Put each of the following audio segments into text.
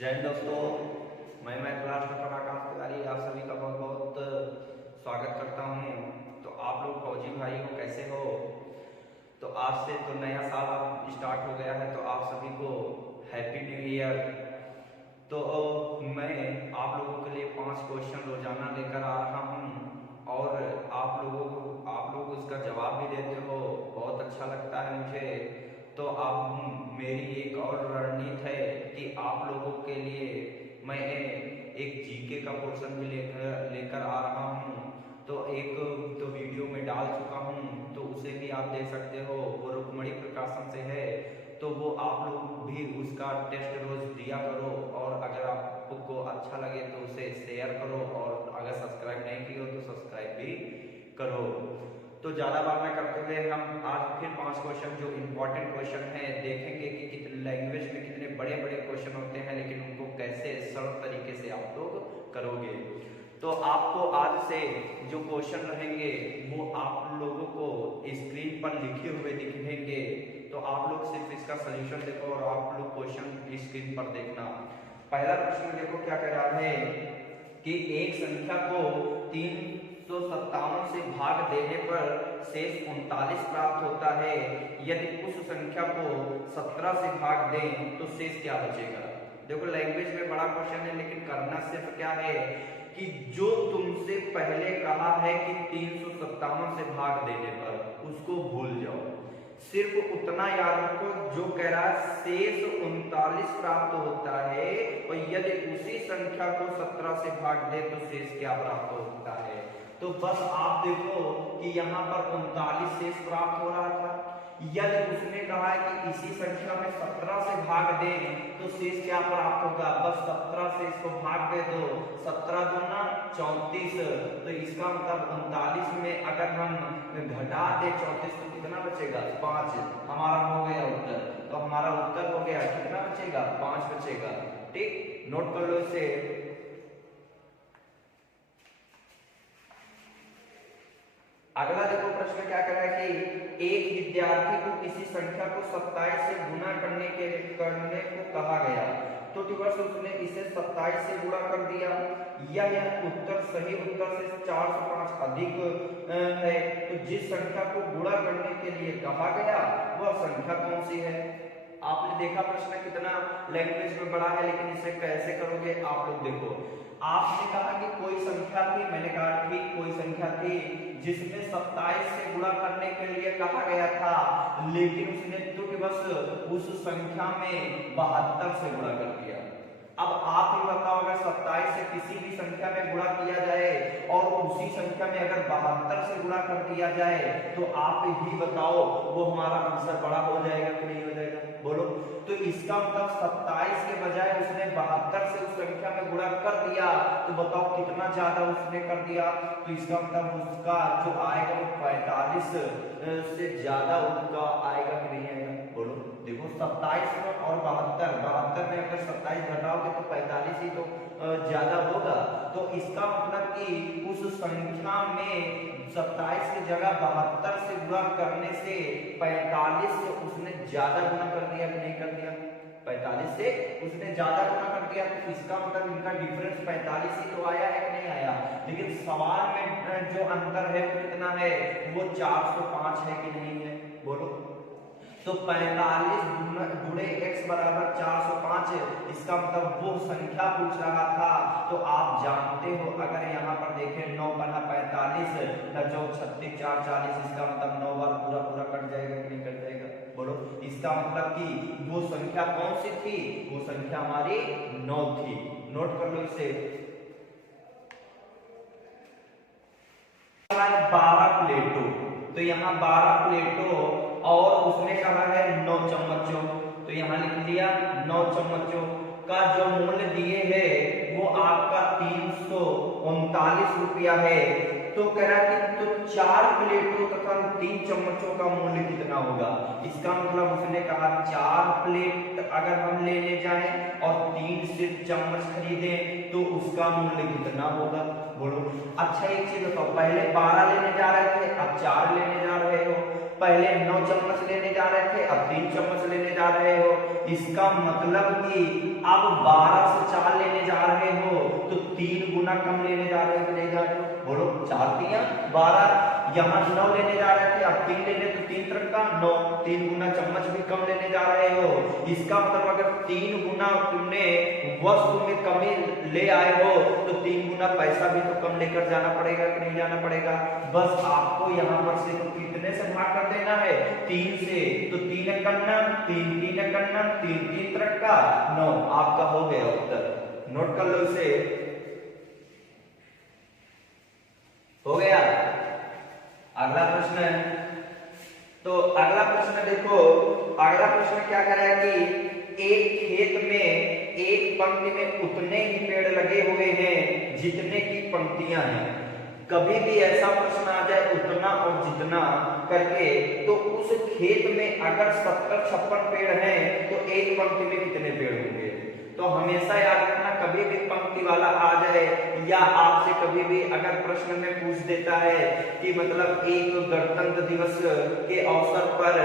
जय हिंद दोस्तों, मैं क्लास डॉक्टर आकाश तिवारी आप सभी का बहुत बहुत स्वागत करता हूं। तो आप लोग फौजी भाई हो, कैसे हो? तो आज से तो नया साल अब स्टार्ट हो गया है, तो आप सभी को हैप्पी न्यू ईयर। तो मैं आप लोगों के लिए 5 क्वेश्चन रोजाना लेकर आ रहा हूं और आप लोग उसका जवाब भी देते हो, बहुत अच्छा लगता है मुझे। तो आप मेरी एक और रणनीति है कि आप लोगों के लिए मैं एक जीके का पोर्शन भी लेकर आ रहा हूँ। तो एक तो वीडियो में डाल चुका हूँ, तो उसे भी आप देख सकते हो, वो रुक्मणी प्रकाशन से है। तो वो आप लोग भी उसका टेस्ट रोज दिया करो और अगर आपको अच्छा लगे तो उसे शेयर करो और अगर सब्सक्राइब नहीं की हो तो सब्सक्राइब भी करो। तो ज़्यादा बात न करते हुए हम आज फिर 5 क्वेश्चन जो इम्पोर्टेंट क्वेश्चन हैं देखेंगे कि कितने लैंग्वेज में कितने बड़े बड़े क्वेश्चन होते हैं, लेकिन उनको कैसे सरल तरीके से आप लोग करोगे। तो आपको आज से जो क्वेश्चन रहेंगे वो आप लोगों को स्क्रीन पर लिखे हुए दिखेंगे। तो आप लोग सिर्फ इसका सोल्यूशन देखो और आप लोग क्वेश्चन स्क्रीन पर देखना। पहला प्रश्न देखो क्या कह रहा है कि एक संख्या को 357 से भाग देने पर शेष 39 प्राप्त होता है। यदि उस संख्या को 17 से भाग दें तो शेष क्या बचेगा? देखो लैंग्वेज में बड़ा क्वेश्चन है, लेकिन करना सिर्फ क्या है कि जो तुमसे पहले कहा है कि 357 से भाग देने पर उसको भूल जाओ, सिर्फ उतना याद रखो जो कह रहा है शेष 39 प्राप्त होता है और यदि उसी संख्या को 17 से भाग दे तो शेष क्या प्राप्त होता है। तो बस आप देखो कि यहाँ पर 39 शेष प्राप्त हो रहा था। यदि उसने कहा है कि इसी संख्या में 17 से भाग दे तो शेष क्या प्राप्त होगा, बस 17 से इसको भाग दे दो, 17 दूना 34। तो इसका मतलब 39 में अगर हम घटा दे 34 तो कितना बचेगा? 5। हमारा हो गया उत्तर। तो हमारा उत्तर हो गया, कितना बचेगा? 5 बचेगा। ठीक, नोट कर लो इसे। अगला देखो प्रश्न क्या कह रहा है कि एक विद्यार्थी को किसी संख्या को 27 से गुना करने को कहा गया, तो दिवस उसने इसे 27 से गुणा कर दिया। यह उत्तर सही उत्तर से 405 अधिक है। तो जिस संख्या को गुणा करने के लिए कहा गया वह संख्या कौन सी है? आपने देखा प्रश्न कितना लैंग्वेज में बड़ा है, लेकिन इसे कैसे करोगे आप लोग देखो। आपने कहा कि कोई संख्या थी, मैंने कहा ठीक कोई संख्या थी जिसमें 27 से गुणा करने के लिए कहा गया था, लेकिन उसने त्रुटिवश उस संख्या में 72 से गुणा कर दिया। अब आप ही बताओ, अगर 27 से किसी भी संख्या में गुणा किया जाए और उसी संख्या में अगर 72 से गुणा कर दिया जाए तो आप ही बताओ वो हमारा आंसर बड़ा हो जाएगा कि नहीं हो जाएगा? बोलो। तो इसका मतलब 27 के बजाय उसने 72 से उस संख्या में गुणा कर दिया, तो बताओ कितना ज्यादा उसने कर दिया। तो इसका मतलब उसका जो आएगा वो 45 से ज्यादा उसका आएगा कि नहीं आएगा? बोलो। देखो 27 और 72 में अगर 27 घटाओगे तो 45 ही तो ज्यादा होगा। तो इसका मतलब कि उस संख्या में 27 की जगह 72 से गुणा करने से 45 से उसने ज्यादा गुणा कर दिया कि नहीं कर दिया? 45 से उसने ज्यादा गुणा कर दिया। तो इसका मतलब इनका डिफरेंस 45 ही तो आया है कि नहीं आया? लेकिन सवाल में जो अंतर है वो कितना है? वो 405 है कि नहीं है? बोलो। तो 45 गुणे x बराबर 405, इसका मतलब वो संख्या पूछ रहा था। तो आप जानते हो अगर यहाँ पर देखें 9 बना 45 चौक 36 4 40, इसका मतलब 9 बार पूरा पूरा कट जाएगा कि नहीं कट जाएगा? बोलो। इसका मतलब कि वो संख्या कौन सी थी? वो संख्या हमारी 9 थी। नोट कर लो इसे। 12 प्लेटों, तो यहाँ 12 प्लेटों और उसने कहा है 9 चम्मचों, तो यहाँ लिख दिया 9 चम्मचों का जो मूल्य दिए है वो आपका 339 रुपया है। तो कह रहा है कि तो 4 प्लेटों तथा 3 चम्मचों का मूल्य कितना होगा? इसका मतलब उसने कहा 4 प्लेट अगर हम लेने जाएं और 3 सिर्फ चम्मच खरीदें तो उसका मूल्य कितना होगा? बोलो। अच्छा एक चीज बताओ, पहले 12 लेने जा रहे थे, अब 4 लेने जा रहे हो, पहले 9 चम्मच लेने जा रहे थे, अब 3 चम्मच लेने जा रहे हो। इसका मतलब कि अब 12 से 4 लेने जा रहे हो तो 3 गुना कम लेने जा रहे हो, नहीं जा रहे हो? बोलो, 4 3 12। यहाँ 9 लेने जा रहे थे, अब 3 लेने तो 3 3 का 9, 3 गुना चम्मच भी कम लेने जा रहे हो। इसका मतलब अगर 3 गुना तुमने वस्तु में कमी ले आए हो तो 3 गुना पैसा भी तो कम लेकर जाना पड़ेगा कि नहीं जाना पड़ेगा? बस आपको यहाँ पर से तो कितने से भाग कर देना है? 3 से। तो 3 एक करना, 3 3 एक करना, 3 3 3 का 9, आपका हो गया उत्तर। नोट कर लो इसे, हो गया। अगला प्रश्न है, तो अगला प्रश्न देखो, अगला प्रश्न क्या कह रहा है कि एक खेत में एक पंक्ति में उतने ही पेड़ लगे हुए हैं जितने की पंक्तियां हैं। कभी भी ऐसा प्रश्न आ जाए उतना और जितना करके, तो उस खेत में अगर 70 56 पेड़ हैं तो एक पंक्ति में कितने पेड़ होंगे? तो हमेशा याद रखना, कभी भी पंक्ति वाला आ जाए या आपसे कभी भी अगर प्रश्न में पूछ देता है कि मतलब एक गणतंत्र दिवस के अवसर पर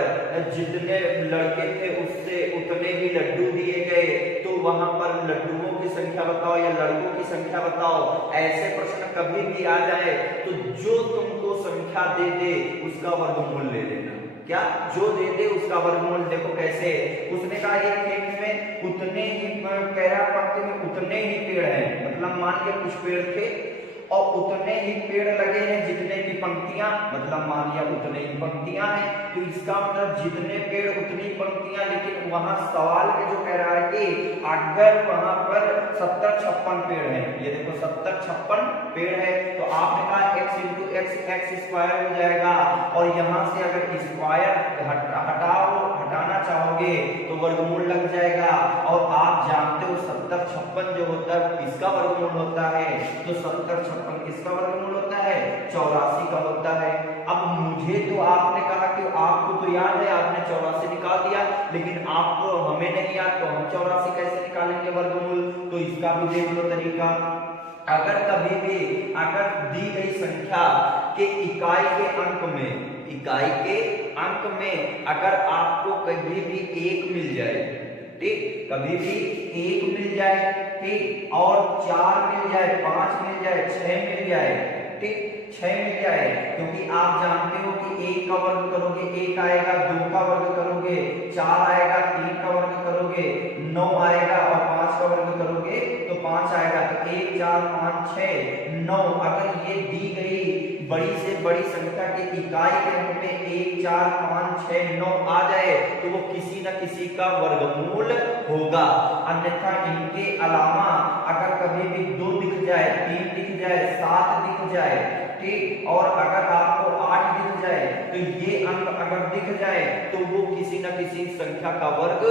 जितने लड़के थे उससे उतने ही लड्डू दिए गए, तो वहां पर लड्डुओं की संख्या बताओ या लड़कों की संख्या बताओ, ऐसे प्रश्न कभी भी आ जाए तो जो तुमको संख्या दे दे उसका वर्गमूल ले लेना। क्या? जो दे दे उसका वर्गमूल। देखो कैसे, उसने कहा एक खेत में उतने ही, कह रहा पंक्ति में उतने ही पेड़ हैं, मतलब मान लिया कुछ पेड़ थे और उतने ही पेड़ लगे हैं जितने की पंक्तियां, मतलब मान लिया उतने ही पंक्तियां हैं, तो इसका मतलब जितने पेड़ उतनी पंक्तियां। लेकिन वहां सवाल में जो कह रहा है कि अगर वहां पर 70 56 पेड़ हैं, ये देखो 70 56 पेड़ है, तो आपने कहा x इंटू एक्स स्क्वायर हो जाएगा, और यहां से अगर स्क्वायर हटाना चाहोगे तो वर्गमूल लग जाएगा। और आप जानते हो 70 56 जो होता है किसका वर्गमूल होता है? तो 70 56 किसका वर्गमूल होता है? 84 का होता है। अब मुझे तो आपने कहा कि आपको तो याद है, आपने 84 निकाल दिया, लेकिन आपको हमें नहीं याद, तो हम 84 कैसे निकालेंगे वर्गमूल? तो इसका भी देख लो तरीका। अगर कभी भी अगर दी गई संख्या के इकाई के अंक में अगर आपको कभी भी 1 मिल जाए, ठीक, कभी भी 1 मिल जाए, ठीक, और 4 मिल जाए, 5 मिल जाए, 6 मिल जाए, ठीक, 6 मिल जाए, क्योंकि आप जानते हो कि 1 का वर्ग करोगे 1 आएगा, 2 का वर्ग करोगे 4 आएगा, 3 का वर्ग करोगे 9 आएगा, और 5 का वर्ग करोगे तो 5 आएगा। तो 1 4 5 6 9, अगर ये दी गई बड़ी से बड़ी संख्या के इकाई के अंक में 1 4 5 6 9 आ जाए तो वो किसी न किसी का वर्गमूल होगा। अन्यथा इनके अलावा अगर कभी भी 2 दिख जाए, 3 दिख जाए, 7 दिख जाए, ठीक, और अगर आपको 8 दिख जाए, तो ये अंक अगर दिख जाए तो वो किसी न किसी संख्या का वर्ग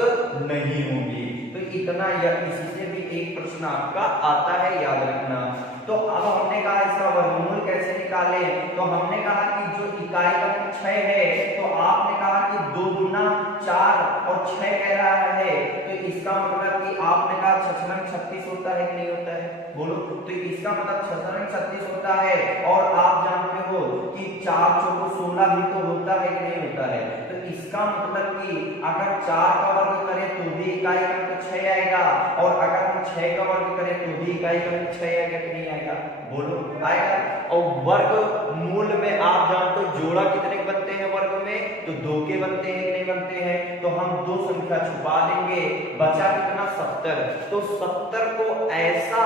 नहीं होंगी। तो इतना, या इसी से भी एक प्रश्न आपका आता है, याद रखना। तो अब हमने कहा इसका वर्गमूल कैसे निकाले, तो हमने कहा कि जो इकाई अंक 6 है, तो आपने कहा कि 2 गुना 4 और 6 कह रहा है, तो इसका मतलब कि आपने कहा 6 36 होता है कि नहीं होता है? बोलो, तो इसका मतलब 6 36 होता है। और आप जानते हो कि 4 चौको 16 भी तो होता है कि नहीं होता है? तो इसका मतलब कि अगर 4 का वर्ग करें तो भी इकाई अंक 6 आएगा, और अगर हम 6 का वर्ग करें तो भी इकाई अंक 6 आएगा कि नहीं आएगा? बोलो, आएगा। और वर्ग मूल में आप जानते हो जोड़ा कितने बनते हैं वर्ग में? तो 2 के बनते हैं कि नहीं बनते हैं? तो हम 2 संख्या छुपा देंगे, बचा कितना? 70। तो 70 को ऐसा,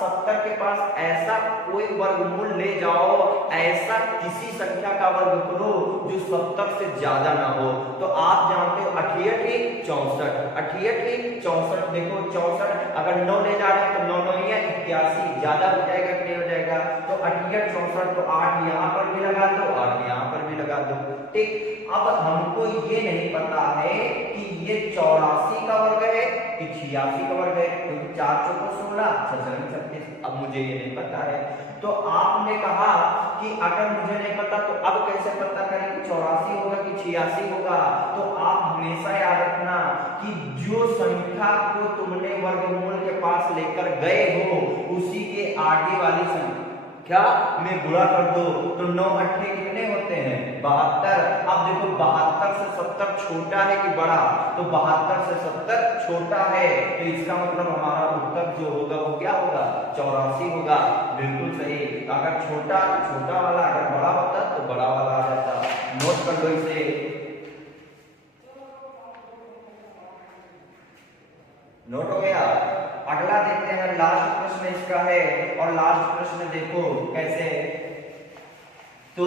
70 के पास ऐसा कोई वर्गमूल ले जाओ, ऐसा किसी संख्या का वर्ग करो जो 70 से ज्यादा ना हो। तो आप जानते हो 88 64, 88 64, देखो 64 अगर 9 ले जा रहे हैं तो 9 9 या 81, ज्यादा हो जाएगा कि नहीं हो जाएगा? तो 88 64, तो 8 यहाँ पर भी लगा दो, 8 यहाँ पर भी लगा दो, ठीक। अब हमको ये नहीं पता है कि ये 84 का वर्ग है कि 86 का वर्ग है, क्योंकि 4 चौको 16, 6 36, अब मुझे ये नहीं पता है। तो आपने कहा कि अगर मुझे नहीं पता तो अब कैसे पता करें कि 84 होगा कि 86 होगा? तो आप हमेशा याद रखना कि जो संख्या को तुमने वर्गमूल के पास लेकर गए हो उसी के आगे वाली संख्या, क्या में गुणा कर दो तो 9 अट्ठे कितने होते हैं 72। अब देखो 72 से 70 छोटा है कि बड़ा, तो 72 से 70 छोटा है, तो इसका मतलब हमारा उत्तर जो होगा वो क्या होगा 84 होगा। बिल्कुल सही। अगर छोटा वाला अगर बड़ा होता तो बड़ा वाला आ जाता। नोट कर लो इसे, नोट हो गया। अगला देखते हैं, लास्ट प्रश्न इसका है, और लास्ट प्रश्न देखो कैसे। तो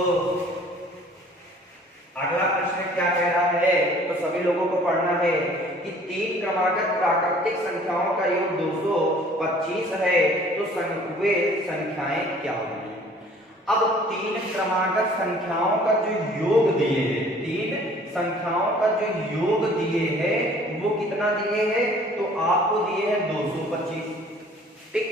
अगला प्रश्न क्या कह रहा है, तो सभी लोगों को पढ़ना है कि 3 क्रमागत प्राकृतिक संख्याओं का योग 225 है, तो वे संख्याएं क्या होंगी। अब 3 क्रमागत संख्याओं का जो योग दिए हैं, 3 संख्याओं का जो योग दिए हैं वो कितना दिए हैं, तो आपको दिए हैं 225। ठीक,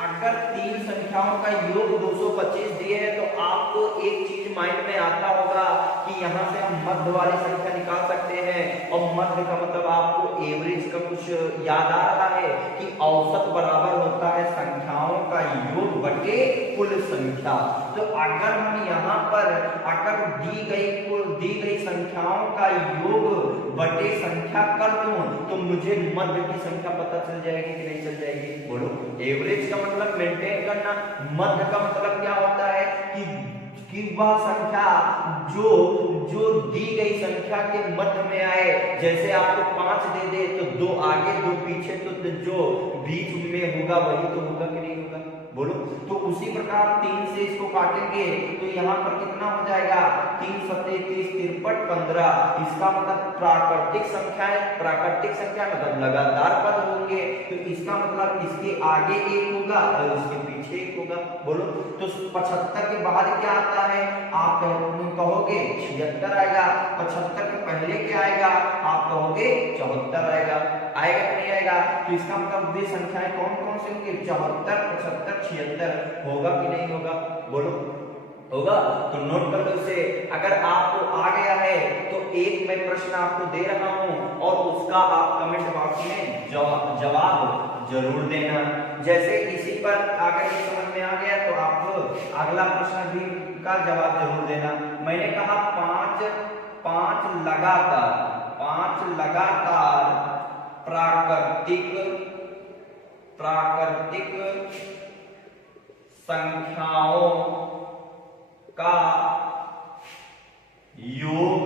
अगर 3 संख्याओं का योग 225 दिए हैं तो आपको एक चीज माइंड में आता होगा कि यहाँ से हम मध्य वाली संख्या निकाल सकते हैं, और मध्य का मतलब आपको एवरेज का कुछ याद आ रहा है कि औसत बराबर होता है संख्याओं का योग बटे कुल संख्या। तो अगर हम यहाँ पर अगर दी गई संख्याओं का योग बटे संख्या कर दूं तो मुझे मध्य की संख्या पता चल जाएगी कि नहीं चल जाएगी, बोलो। एवरेज का मतलब मेंटेन करना, मध्य का मतलब क्या होता है कि वह संख्या जो दी गई संख्या के मध्य में आए। जैसे आपको 5 दे दे तो 2 आगे 2 पीछे, तो जो बीच में होगा वही तो होगा कि नहीं होगा, बोलो। तो उसी प्रकार 3 से इसको काटेंगे तो यहाँ पर कितना हो जाएगा 3 सत्ते 30 तिरपट 15। इसका मतलब प्राकृतिक संख्या है, प्राकृतिक संख्या मतलब लगातार पद होंगे, तो इसका मतलब इसके आगे 1 होगा और इसके पीछे 1 होगा, बोलो। तो 75 के बाद क्या आता है, आप कहोगे 76 आएगा। 75 के पहले क्या आएगा, आप कहोगे 74 आएगा, आएगा कि नहीं आएगा। तो इसका मतलब वे संख्याएं कौन कौन से होंगे 74 75 76 होगा कि नहीं होगा, बोलो। होगा। तो नोट कर लो इसे। अगर आपको आ गया है तो एक मैं प्रश्न आपको दे रहा हूं और उसका आप कमेंट बॉक्स में जवाब जरूर देना। जैसे इसी पर अगर ये समझ में आ गया तो आप अगला प्रश्न भी का जवाब जरूर देना। मैंने कहा 5 लगातार प्राकृतिक संख्याओं का योग,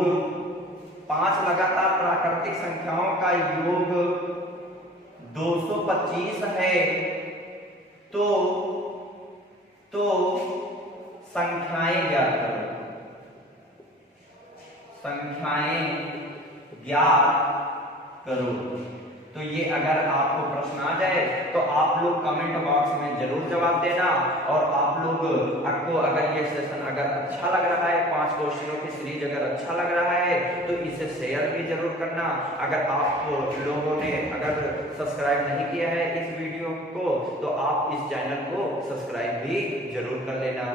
5 लगातार प्राकृतिक संख्याओं का योग 225 है, तो संख्याएं ज्ञात करो, संख्याएं ज्ञात करो। तो ये अगर आपको प्रश्न आ जाए तो आप लोग कमेंट बॉक्स में जरूर जवाब देना। और आप लोग आपको अगर ये सेशन अगर अच्छा लग रहा है, 5 क्वेश्चनों की सीरीज अगर अच्छा लग रहा है तो इसे शेयर भी जरूर करना। अगर आप लोगों ने अगर सब्सक्राइब नहीं किया है इस वीडियो को तो आप इस चैनल को सब्सक्राइब भी जरूर कर लेना।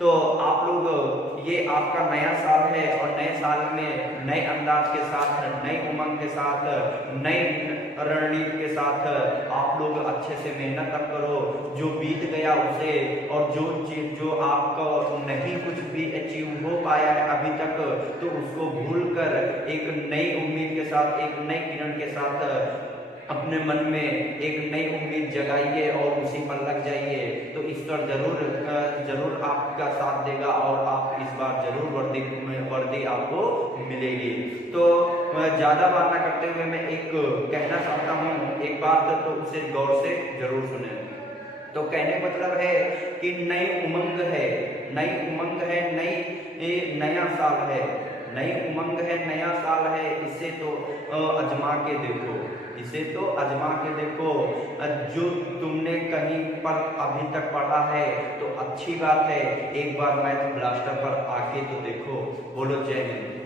तो आप लोग ये आपका नया साल है और नए साल में नए अंदाज के साथ, नई उमंग के साथ, नई रणनीति के साथ आप लोग अच्छे से मेहनत तक करो। जो बीत गया उसे, और जो चीज जो आपको नहीं कुछ भी अचीव हो पाया है अभी तक, तो उसको भूलकर एक नई उम्मीद के साथ, एक नई किरण के साथ अपने मन में एक नई उम्मीद जगाइए और उसी पर लग जाइए। तो ईश्वर जरूर आपका साथ देगा और आप इस बार जरूर वर्दी आपको मिलेगी। तो ज्यादा बात ना करते हुए मैं एक कहना चाहता हूँ, एक बात तो उसे गौर से जरूर सुने। तो कहने मतलब है कि नई उमंग है, नया साल है, नई उमंग है, नया साल है। इसे तो आजमा के देखो, इसे तो आजमा के देखो। जो तुमने कहीं पर अभी तक पढ़ा है तो अच्छी बात है, एक बार मैथ ब्लास्टर पर आके तो देखो। बोलो जय हिंद।